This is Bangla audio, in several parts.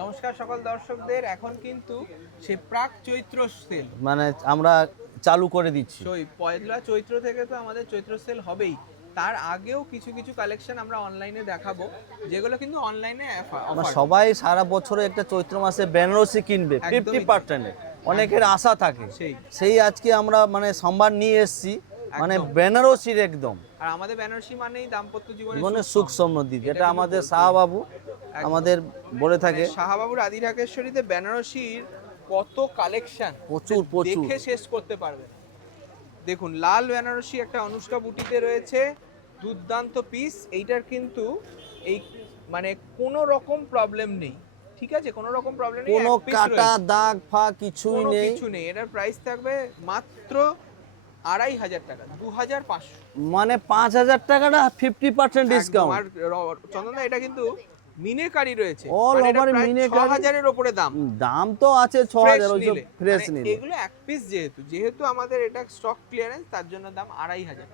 নমস্কার সকল দর্শকদের। এখন কিন্তু সে প্রাক চৈত্র সেল মানে আমরা চালু করে দিচ্ছি। পয়লা চৈত্র থেকে তো আমাদের চৈত্র সেল হবেই। তার আগেও কিছু কিছু কালেকশন আমরা অনলাইনে দেখাবো, যেগুলো কিন্তু অনলাইনে অফার। সবাই সারা বছরে একটা চৈত্র মাসে বেনারসি কিনবে একদমই 50%। অনেকের আশা থাকে, সেই সেই আজকে আমরা মানে সম্মান নিয়ে এসেছি, মানে একদম। বেনারসির একদম আর আমাদের বেনারসি মানেই দাম্পত্য জীবনে জীবনে সুখ সমৃদ্ধি, যেটা কিন্তু আমাদের বলতেই শাহবাবু একদম। আমাদের বলে থাকে। শাহবাবুর আদি ঢাকেশ্বরীতে বেনারসির কত কালেকশন, প্রচুর প্রচুর। দেখে শেষ করতে পারবে না। দেখুন, লাল বেনারসি একটা অনুষ্কা বুটিতে রয়েছে, দুর্দান্ত পিস। এইটার কিন্তু এই মানে কোনো রকম প্রবলেম নেই, ঠিক আছে? কোনো রকম প্রবলেম নেই, কোনো এক পিস কাটা রয়েছে, দাগ ফাগ কিছুই কোনো নেই। কিছু নেই। এটার প্রাইস থাকবে মাত্র 2500 টাকা, 2500। মানে 5000 টাকাটা 50% একদম। ডিসকাউন্ট। আর চন্দনা, এটা কিন্তু মিনেকারি রয়েছে, অল মানে এটা ওভার প্রায় মিনেকারি। 6000 এর উপরে দাম। দাম তো আছে ফ্রেশ 6000, ওই নিলে ফ্রেশ মানে নিলে। এগুলো এক পিস, যেহেতু আমাদের এটা স্টক ক্লিয়ারেন্স, তার জন্য দাম 2500।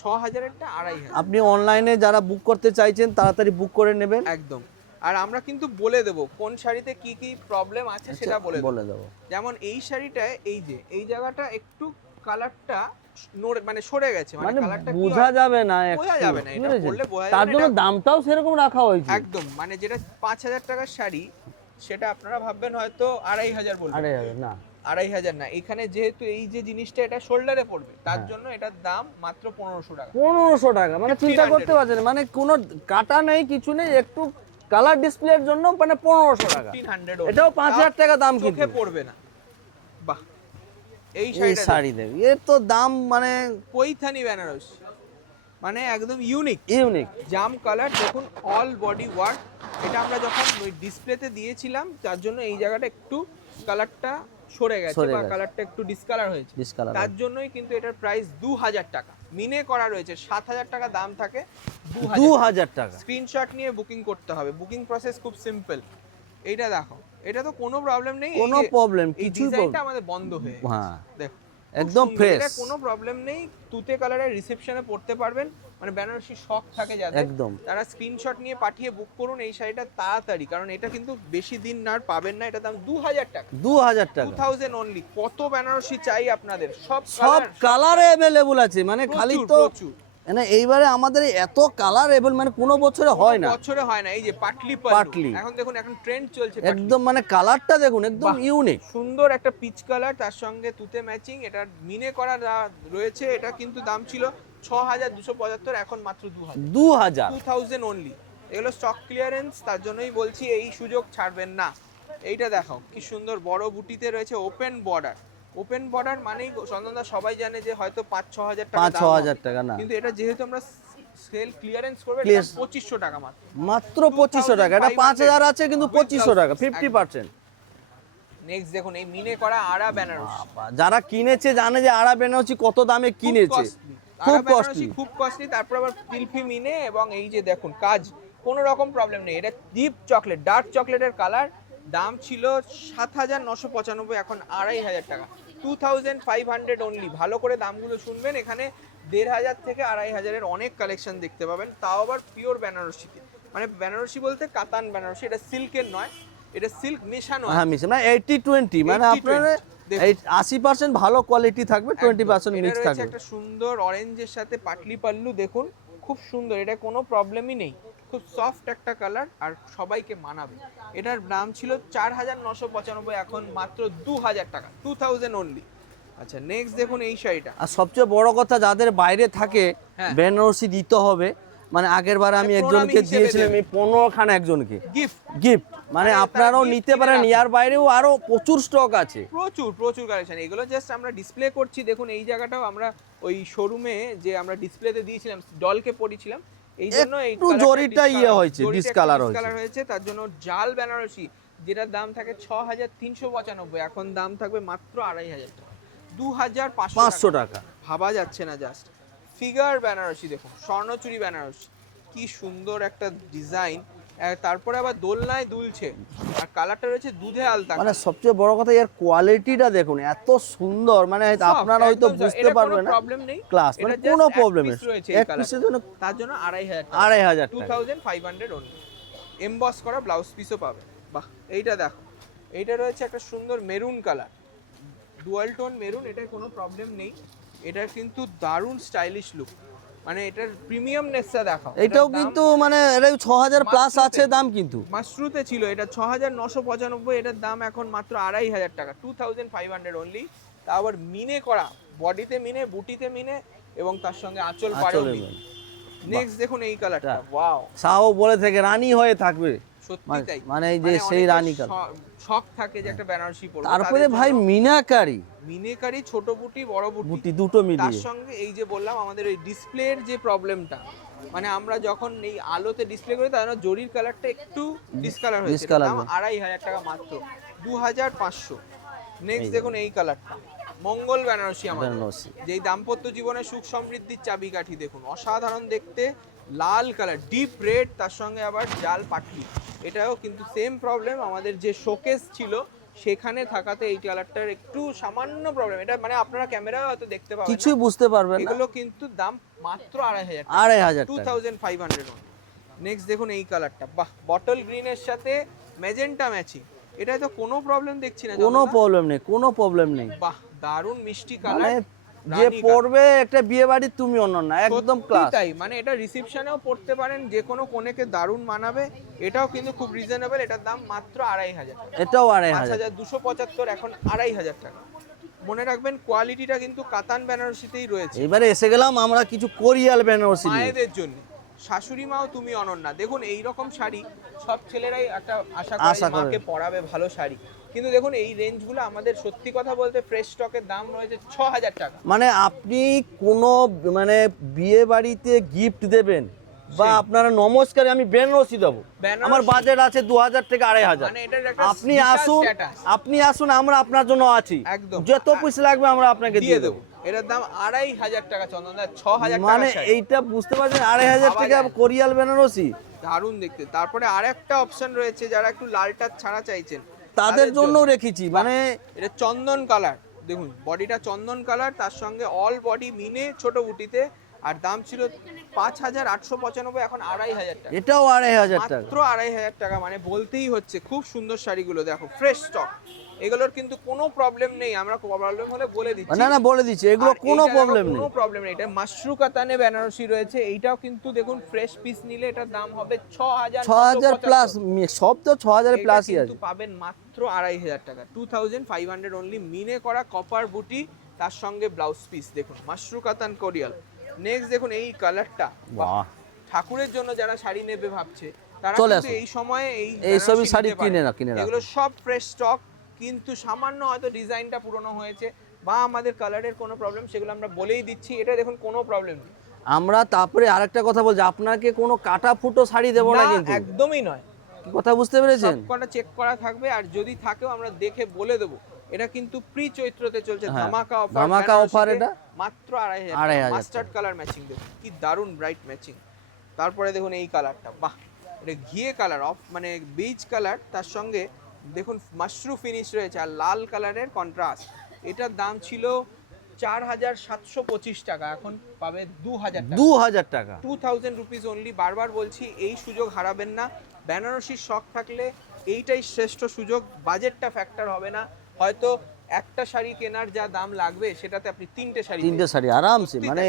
6000 এরটা 2500 আপনি অনলাইনে যারা বুক করতে চাইছেন তাড়াতাড়ি বুক করে নেবেন। একদম। আর আমরা কিন্তু বলে দেব কোন শাড়িতে কি কি প্রবলেম আছে সেটা বলে দেবো। যেমন এই শাড়িটায় এই যে এই জায়গাটা একটু কালারটা মানে সরে গেছে, মানে মানে কালারটা কি বোঝা যাবে না, বোঝা একটু যাবে না, এটা বুঝেছেন? পরলে বোঝা তার যাবে না। জন্য এটা দামটাও সেরকম রাখা হয়েছে। একদম, মানে যেটা 5000 টাকার শাড়ি, সেটা আপনারা ভাববেন হয়তো 2500 বলবেন। আরে না, 2500 না, এখানে যেহেতু এই যে জিনিসটা এটা শোল্ডারে পড়বে, তার হ্যাঁ। জন্য এটার দাম মাত্র 1500 টাকা। 1500 টাকা, মানে চিন্তা 1500 করতে পারছেন, মানে কোনো কাটা নেই, কিছু নেই, একটু কালার ডিসপ্লের জন্য মানে 1500 টাকা। 1500 এটাও 5000 টাকা দাম, চোখে কিন্তু পড়বে না। বাহ, এই এই শাড়িটা শাড়ি দেখ, এর তো দাম মানে পৈথানি বেনারসি, মানে একদম ইউনিক ইউনিক। জাম কালার। দেখুন, অল বডি ওয়ার্ক। এটা আমরা যখন ওই ডিসপ্লেতে দিয়েছিলাম, তার জন্য এই জায়গাটা একটু কালারটা সরে গেছে বা কালারটা একটু ডিসকালার হয়েছে, ডিসকালার। তার জন্যই কিন্তু এটার প্রাইস 2000 টাকা। মিনে করা রয়েছে, 7000 টাকা দাম থাকে, 2000 টাকা। স্ক্রিনশট নিয়ে বুকিং করতে হবে। বুকিং প্রসেস খুব সিম্পল। এইটা দেখো, এটা তো কোনো প্রবলেম নেই, কোনো প্রবলেম, এই কিছুই ডিজাইনটা আমাদের বন্ধ হয়ে গেছে। হ্যাঁ, দেখো, একদম ফ্রেশ। এটা কোনো প্রবলেম নেই। তুতে কালারের রিসেপশনে পড়তে পারবেন, মানে বেনারসি শখ থাকে যাদের, একদম। তারা স্ক্রিনশট নিয়ে পাঠিয়ে বুক করুন এই শাড়িটা তাড়াতাড়ি, কারণ এটা কিন্তু বেশি দিন আর পাবেন না। এটা দাম 2000 টাকা। 2000 টাকা, 2000 অনলি। কত বেনারসি চাই আপনাদের? সব কালারে অ্যাভেলেবল আছে, মানে খালি তো প্রচুর। মানে এইবারে আমাদের এত কালার অ্যাভেলেবল মানে কোনো বছরে হয় না। বছরে হয় না। এই যে পাটলি পাটলি। এখন দেখুন, এখন ট্রেন্ড চলছে একদম, মানে কালারটা দেখুন, একদম ইউনিক। সুন্দর একটা পিচ কালার, তার সঙ্গে তুতে ম্যাচিং। এটা মিনে করা রয়েছে। এটা কিন্তু দাম ছিল 6275, এখন মাত্র 2000 অনলি। এগুলো স্টক ক্লিয়ারেন্স, তার জন্যই বলছি এই সুযোগ ছাড়বেন না। এইটা দেখো কি সুন্দর, বড় বুটিতে রয়েছে, ওপেন বর্ডার। ওপেন বর্ডার মানেই চন্দনদা সবাই জানে যে হয়তো 5-6000 টাকা দাম, 5-6000 টাকা না, কিন্তু এটা যেহেতু আমরা সেল ক্লিয়ারেন্স করবে, এটা 2500 টাকা মাত্র 2500 টাকা। এটা 5000 আছে, কিন্তু 2500 টাকা, 50%। নেক্সট দেখুন, এই মিনে করা আড়া বেনারসি। যারা কিনেছে জানে যে আড়া বেনারসি কত দামে কিনেছে, খুব কস্টলি, খুব কস্টলি। তারপর আবার তিলফি মিনে, এবং এই যে দেখুন কাজ, কোনো রকম প্রবলেম নেই। এটা ডিপ চকলেট, ডার্ক চকলেটের কালার। দাম ছিল 7995, এখন 2500 টাকা, 2500 অনলি। ভালো করে দামগুলো শুনবেন, এখানে 1500 থেকে 2500 এর অনেক কালেকশন দেখতে পাবেন, তাও আবার পিওর বেনারসিতে। মানে বেনারসি বলতে কাতান বেনারসি, এটা সিল্কের নয়, এটা সিল্ক মেশানো। হ্যাঁ, মিশানো, 80-20, মানে আপনার 80% ভালো কোয়ালিটি থাকবে, 20% মিক্স থাকবে। একটা সুন্দর অরেঞ্জের সাথে পাটলি পাল্লু, দেখুন খুব সুন্দর। এটা কোনো প্রবলেমই নেই, খুব সফট একটা কালার, আর সবাইকে মানাবে। এটার দাম ছিল 4995, এখন মাত্র 2000 টাকা, 2000 অনলি। আচ্ছা, নেক্সট দেখুন এই শাড়িটা। আর সবচেয়ে বড় কথা, যাদের বাইরে থাকে হ্যাঁ, বেনারসি দিতে হবে। মানে আগের বার আমি একজনকে দিয়েছিলাম, এই 15খানা একজনকে গিফট। মানে আপনারাও নিতে পারেন, ইয়ার বাইরেও আরো প্রচুর স্টক আছে, প্রচুর কালেকশন। এগুলো জাস্ট আমরা ডিসপ্লে করছি। দেখুন এই জায়গাটাও আমরা ওই শোরুমে যে আমরা ডিসপ্লেতে দিয়েছিলাম, ডলকে পড়িয়েছিলাম, এই জন্য এই একটু জরিটা হয়েছে, ডিসকালার হয়েছে, তার জন্য জাল বেনারসি, যেটার দাম থাকে 6395, এখন দাম থাকবে মাত্র 2500 টাকা, 2500 টাকা। ভাবা যাচ্ছে না। জাস্ট ফিগার বেনারসি, দেখুন স্বর্ণচুরি বেনারসি, কি সুন্দর একটা ডিজাইন। তারপরে আবার দোলনায় দুলছে, আর কালারটা রয়েছে দুধে আলতা। মানে সবচেয়ে বড় কথা, এর কোয়ালিটিটা দেখুন, এত সুন্দর, মানে আপনারা হয়তো বুঝতে পারবেন না, প্রবলেম নেই, ক্লাস, মানে কোনো প্রবলেম নেই। এক পিসের জন্য তার জন্য 2500 টাকা, 2500 টাকা, 2500 অনলি। এমবস করা ব্লাউজ পিসও পাবে। বাহ এইটা দেখো, এইটা রয়েছে একটা সুন্দর maroon colour, dual tone maroon, এটার কোনো প্রবলেম নেই। এটার কিন্তু দারুণ স্টাইলিশ লুক, মানে এটার প্রিমিয়ামনেসটা দেখাও। এটাও কিন্তু মানে এটা 6000 প্লাস আছে দাম, কিন্তু মাশরুতে ছিল এটা 6995, এটার দাম এখন মাত্র 2500 টাকা, 2500 অনলি। তা আবার মিনে করা, বডিতে মিনে, বুটিতে মিনে, এবং তার সঙ্গে আঁচল পাড়েও মিনে। নেক্সট দেখুন এই কালারটা, ওয়াও, সাও বলে থেকে রানী হয়ে থাকবে, সত্যি তাই, মানে এই যে সেই রানী কালার। শখ থাকে যে একটা বেনারসি পরবো, তারপরে ভাই মিনাকারি, মিনেকারি, ছোট বুটি বড় বুটি দুটো তার মিলিয়ে। সঙ্গে এই যে বললাম আমাদের ওই ডিসপ্লের যে প্রবলেমটা, মানে আমরা যখন এই আলোতে ডিসপ্লে করি তার জরির কালারটা একটু ডিসকালার হয়েছে, দাম 2500 টাকা মাত্র, 2500। নেক্সট দেখুন এই কালারটা, মঙ্গল বেনারসি আমাদের, যেই দাম্পত্য জীবনের সুখ সমৃদ্ধির চাবিকাঠি, দেখুন অসাধারণ দেখতে, লাল কালার, ডিপ রেড, তার সঙ্গে আবার জাল পাটলি। এটাও কিন্তু সেম প্রবলেম, আমাদের যে শোকেস ছিল সেখানে থাকাতে এই কালারটার একটু সামান্য প্রবলেম, এটা মানে আপনারা ক্যামেরায় হয়তো দেখতে পাবেন, কিছুই বুঝতে পারবেন না। এগুলো কিন্তু দাম মাত্র 2500 টাকা, 2500 2500। নেক্সট দেখুন এই কালারটা, বাহ, বটল গ্রিনের সাথে ম্যাজেন্টা ম্যাচিং, এটাই তো কোনো প্রবলেম দেখছি না, কোনো প্রবলেম নেই, কোনো প্রবলেম নেই। বাহ, দারুণ মিষ্টি মানে কালার, যে পরবে একটা বিয়ে বাড়ি তুমি অন্য না, একদম ক্লাস। তাই, মানে এটা রিসেপশনেও পড়তে পারেন, যে কোনো কোণেকে দারুণ মানাবে। এটাও কিন্তু খুব রিজনেবল, এটার দাম মাত্র 2500, এটাও 2500, 5275 এখন 2500 টাকা। মনে রাখবেন কোয়ালিটিটা কিন্তু কাতান বেনারসিতেই রয়েছে। এবারে এসে গেলাম আমরা কিছু কোরিয়াল বেনারসি নিয়ে। মায়েদের জন্য, শাশুড়ি মাও তুমি অনন্যা, দেখুন এই রকম শাড়ি সব ছেলেরাই একটা আশা করে মাকে পরাবে ভালো শাড়ি, কিন্তু দেখুন এই রেঞ্জগুলো আমাদের সত্যি কথা বলতে ফ্রেশ স্টকের দাম রয়েছে 6000 টাকা। মানে আপনি কোনো মানে বিয়ে বাড়িতে গিফট দেবেন বা আপনারা নমস্কারে আমি বেনারসি দেবো, আমার বাজেট আছে 2000 থেকে 2500, মানে এটার একটা আপনি আসুন, আপনি আসুন, আমরা আপনার জন্য আছি, একদম যত পয়সা লাগবে আমরা আপনাকে দিয়ে দেবো। এটার দাম 2500 টাকা, চন্দনদা 6000 টাকা, মানে এইটা বুঝতে পারছেন, 2500 টাকা কোরিয়াল বেনারসি, দারুণ দেখতে। তারপরে আরেকটা অপশন রয়েছে, যারা একটু লাল টাচ ছাড়া চাইছেন তাদের জন্য রেখেছি, মানে এটা চন্দন কালার, দেখুন বডিটা চন্দন কালার, তার সঙ্গে অল বডি মিনে ছোট বুটিতে, আর দাম ছিল 5895, এখন 2500 টাকা, এটাও 2500 টাকা, মাত্র 2500 টাকা। মানে বলতেই হচ্ছে খুব সুন্দর শাড়িগুলো দেখো, ফ্রেশ স্টক, এগুলোর কিন্তু কোনো প্রবলেম নেই, আমরা প্রবলেম হলে বলে দিচ্ছি, না না বলে দিচ্ছি, এগুলো কোনো প্রবলেম নেই, কোনো প্রবলেম নেই। এটা মাশরু কাতানে বেনারসি রয়েছে, এইটাও কিন্তু দেখুন ফ্রেশ পিস নিলে এটার দাম হবে 6000 প্লাস, সব তো 6000 প্লাসই আছে, কিন্তু পাবেন মাত্র 2500 টাকা, 2500 অনলি, মিনে করা কপার বুটি, তার সঙ্গে ব্লাউজ পিস, দেখুন মাশরু কাতান কোরিয়াল। নেক্সট দেখুন এই কালারটা, বাহ, ঠাকুরের জন্য যারা শাড়ি নেবে ভাবছে তারা কিন্তু এই সময়ে এই সবই শাড়ি কিনে না, এগুলো সব ফ্রেশ স্টক, কিন্তু সামান্য হয়তো ডিজাইনটা পুরনো হয়েছে বা আমাদের কালারের কোনো প্রবলেম, সেগুলো আমরা বলেই দিচ্ছি, এটা দেখুন কোনো প্রবলেম নেই। আমরা তারপরে আরেকটা কথা বলছি, আপনাকে কোনো কাটা ফুটো শাড়ি দেবো না, কিন্তু একদমই নয়, কথা বুঝতে পেরেছেন, সবকটা চেক করা থাকবে, আর যদি থাকেও আমরা দেখে বলে দেবো। এটা কিন্তু প্রি চৈত্রতে চলছে ধামাকা অফার, ধামাকা অফার, এটা মাত্র 2500, মাস্টার্ড কালার ম্যাচিং, দেখুন কি দারুন ব্রাইট ম্যাচিং। তারপরে দেখুন এই কালারটা, বাহ, এটা ঘিয়ে কালার, অফ মানে বেজ কালার, তার সঙ্গে দেখুন মাশরু ফিনিশ রয়েছে আর লাল কালারের কন্ট্রাস্ট। এটার দাম ছিল 4725 টাকা, এখন পাবে 2000 টাকা, 2000 রুপিস অনলি। বারবার বলছি এই সুযোগ হারাবেন না, বেনারসির শখ থাকলে এইটাই শ্রেষ্ঠ সুযোগ, বাজেটটা ফ্যাক্টর হবে না, হয়তো একটা শাড়ি কেনার যা দাম লাগবে সেটাতে আপনি তিনটে শাড়ি আরামসে, মানে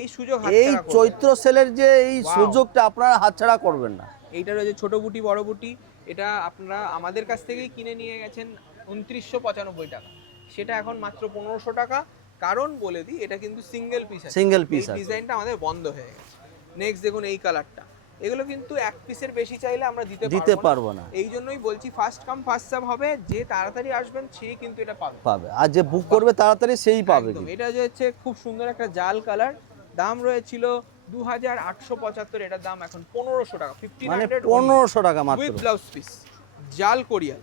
এই সুযোগ এই চৈত্র সেলের যে এই সুযোগটা আপনারা হাতছাড়া করবেন না। এইটা রয়েছে ছোট বুটি বড় বুটি, এটা আপনারা আমাদের কাছ থেকেই কিনে নিয়ে গেছেন 2995 টাকা, সেটা এখন মাত্র 1500 টাকা। কারণ বলে দিই, এটা কিন্তু সিঙ্গেল পিস আছে, ডিজাইনটা আমাদের বন্ধ হয়ে গেছে। নেক্সট দেখুন এই কালারটা, এগুলো কিন্তু এক পিসের বেশি চাইলে আমরা দিতে পারবো না, এই জন্যই বলছি ফার্স্ট কাম ফার্স্ট সার্ভ হবে, যে তাড়াতাড়ি আসবেন সেই কিন্তু এটা পাবে, আর যে বুক করবে তাড়াতাড়ি সেই পাবে। এটা হচ্ছে খুব সুন্দর একটা জাল কালার, দাম রয়েছিল 2875, এটার দাম এখন 1500 টাকা, 1500 টাকা মাত্র, উইথ ব্লাউজ পিস, জাল কোরিয়াল।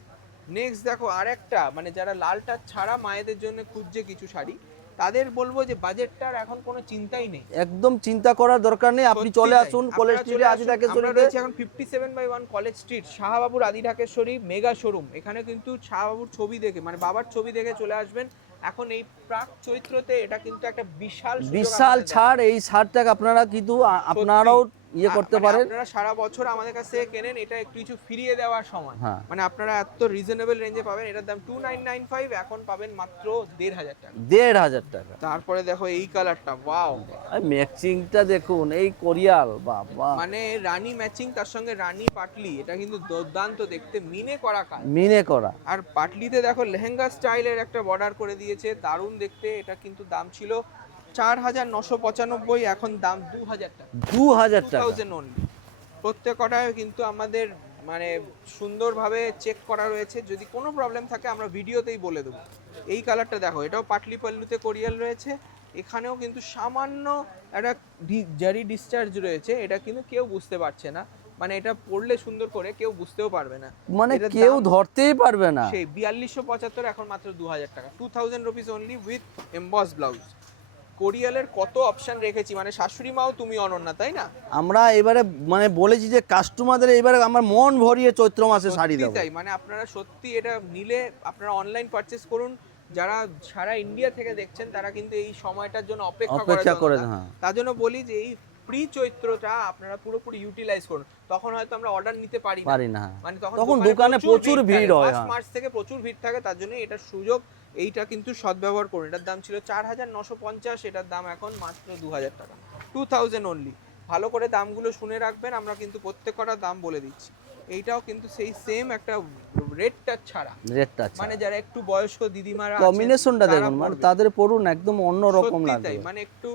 নেক্সট দেখো আরেকটা, মানে যারা লালটা ছাড়া মায়েদের জন্য খুঁজছে কিছু শাড়ি, তাদের বলবো যে বাজেটটার এখন কোনো চিন্তাই নেই, একদম চিন্তা করার দরকার নেই, আপনি চলে আসুন কলেজ স্ট্রিটে আদি ঢাকেশ্বরী, এখন 57/1 কলেজ স্ট্রিট, শাহবাবুর আদি ঢাকেশ্বরী মেগা শোরুম। এখানে কিন্তু শাহবাবুর ছবি দেখে, মানে বাবার ছবি দেখে চলে আসবেন। এখন এই প্রাক চৈত্রতে এটা কিন্তু একটা বিশাল ছাড়, এই ছাড়টাকে আপনারা কিন্তু আপনারাও ইয়ে করতে মানে পারেন। আপনারা সারা বছর আমাদের কাছ থেকে কেনেন, এটা একটু কিছু ফিরিয়ে দেওয়ার সময়। হ্যাঁ। মানে আপনারা এত রিজনেবল রেঞ্জে পাবেন, এটার দাম 2995, এখন পাবেন মাত্র 1500 টাকা। 1500 টাকা। তারপরে দেখো এই কালারটা, ওয়াও, ম্যাচিংটা দেখুন, এই কোরিয়াল বাবা, মানে রানী ম্যাচিং, তার সঙ্গে রানী পাটলি, এটা কিন্তু দুর্দান্ত দেখতে, মিনে করা কাজ। মিনে করা। আর পাটলিতে দেখো লেহেঙ্গা স্টাইলের একটা বর্ডার করে দিয়েছে, দারুণ দেখতে। এটা কিন্তু দাম ছিল 4995, এখন দাম 2000 টাকা, 2000 টাকা। 2000 অনলি। প্রত্যেকটায় কিন্তু আমাদের মানে সুন্দরভাবে চেক করা রয়েছে, যদি কোনো প্রবলেম থাকে আমরা ভিডিওতেই বলে দেবো। এই কালারটা দেখো, এটাও পাটলি পাল্লুতে কোরিয়াল রয়েছে, এখানেও কিন্তু সামান্য একটা জারি ডিসচার্জ রয়েছে, এটা কিন্তু কেউ বুঝতে পারছে না, মানে এটা পড়লে সুন্দর করে কেউ বুঝতেও পারবে না, মানে এটার কেউ দাম ধরতেই পারবে না। সেই 4275, এখন মাত্র 2000 টাকা, 2000 rupees only with emboss blouse. কোরিয়ালের কত অপশন রেখেছি, মানে শাশুড়ি মাও তুমি অনন্যা, তাই না? আমরা এবারে মানে বলেছি যে কাস্টমারদের এবারে আমার মন ভরিয়ে চৈত্র মাসে শাড়ি সত্যি দেবো। তাই, মানে আপনারা সত্যি এটা নিলে আপনারা অনলাইন পারচেস করুন। যারা সারা ইন্ডিয়া থেকে দেখছেন তারা কিন্তু এই সময়টার জন্য অপেক্ষা করে, করে। হ্যাঁ। তার জন্য বলি যে এই প্রি চৈত্রটা আপনারা পুরোপুরি ইউটিলাইজ করুন। তখন হয়তো আমরা অর্ডার নিতে পারি না, মানে তখন দোকানে প্রচুর ভিড় হয়। 1 মার্চ থেকে প্রচুর ভিড় থাকে, তার জন্য এটার সুযোগ, এইটা কিন্তু সদ্ব্যবহার করুন। এটার দাম ছিল 4950, এটার দাম এখন মাত্র 2000 টাকা, 2000 অনলি। ভালো করে দামগুলো শুনে রাখবেন, আমরা কিন্তু প্রত্যেকটা দাম বলে দিচ্ছি। এইটাও কিন্তু সেই সেম একটা রেড টাচ ছাড়া, মানে যারা একটু বয়স্ক দিদিমারা আছেন, কম্বিনেশনটা তারা দেখুন, মানে পরবে। তাদের পরুন একদম অন্য রকম সত্যি লাগবে। তাই, মানে একটু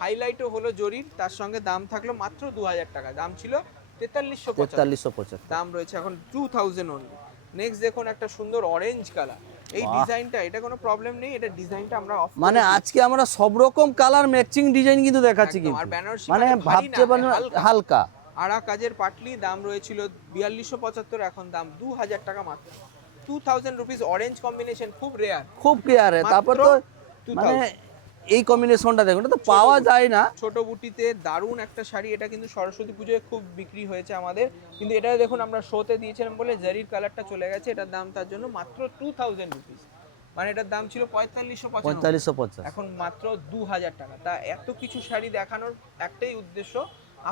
হাইলাইটও হলো জরির, তার সঙ্গে দাম থাকলো মাত্র 2000 টাকা, দাম ছিল 4350, 4375। দাম রয়েছে এখন 2000 অনলি। নেক্সট দেখুন একটা সুন্দর অরেঞ্জ কালার, এই বাহ। ডিজাইনটা, এটা কোনো প্রবলেম নেই, এটা ডিজাইনটা আমরা অফ মানে আজকে আমরা সব রকম কালার ম্যাচিং ডিজাইন কিন্তু দেখাচ্ছি, কিন্তু আর বেনারসি মানে ভারী না, ভাবতে পারেন হালকা। আড়া কাজের পাটলি, দাম রয়েছিল 4275, এখন দাম 2000 টাকা মাত্র, 2000 রুপিস। অরেঞ্জ কম্বিনেশন খুব রেয়ার, খুব ক্লিয়ারে। তারপর তো 2000 মানে এই কম্বিনেশনটা দেখুন, এটা তো পাওয়া যায় না। ছোট বুটিতে দারুণ একটা শাড়ি, এটা কিন্তু সরস্বতী পুজোয় খুব বিক্রি হয়েছে আমাদের, কিন্তু এটা দেখুন আমরা শোতে দিয়েছিলাম বলে জারির কালারটা চলে গেছে, এটার দাম তার জন্য মাত্র 2000 রুপিস, মানে এটার দাম ছিল 4550, এখন মাত্র 2000 টাকা। তা এত কিছু শাড়ি দেখানোর একটাই উদ্দেশ্য,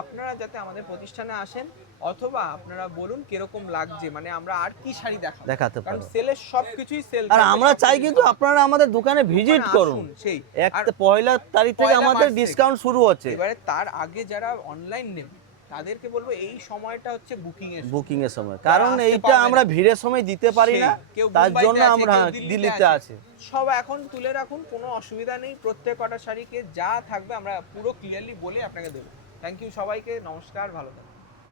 আপনারা যাতে আমাদের প্রতিষ্ঠানে আসেন, অথবা আপনারা বলুন কিরকম লাগছে, মানে আমরা আর কি শাড়ি দেখাতে কারণ পারবো। সেলের সবকিছুই সেল, আর আমরা চাই কিন্তু আপনারা আমাদের দোকানে ভিজিট করুন। সেই পয়লা তারিখ থেকে পয়লা আমাদের মার্চ থেকে। ডিসকাউন্ট শুরু হচ্ছে। এবারে তার আগে যারা অনলাইন নেবে তাদেরকে বলবো এই সময়টা হচ্ছে বুকিং এর সময়, কারণ এইটা আমরা ভিড়ের সময় দিতে পারি না, তার জন্য আমরা দিল্লিতে আছে। সব এখন তুলে রাখুন, কোনো অসুবিধা নেই, প্রত্যেকটা শাড়িকে যা থাকবে আমরা পুরো ক্লিয়ারলি বলে আপনাকে দেবো। থ্যাংক ইউ সবাইকে, নমস্কার, ভালো থাকবেন।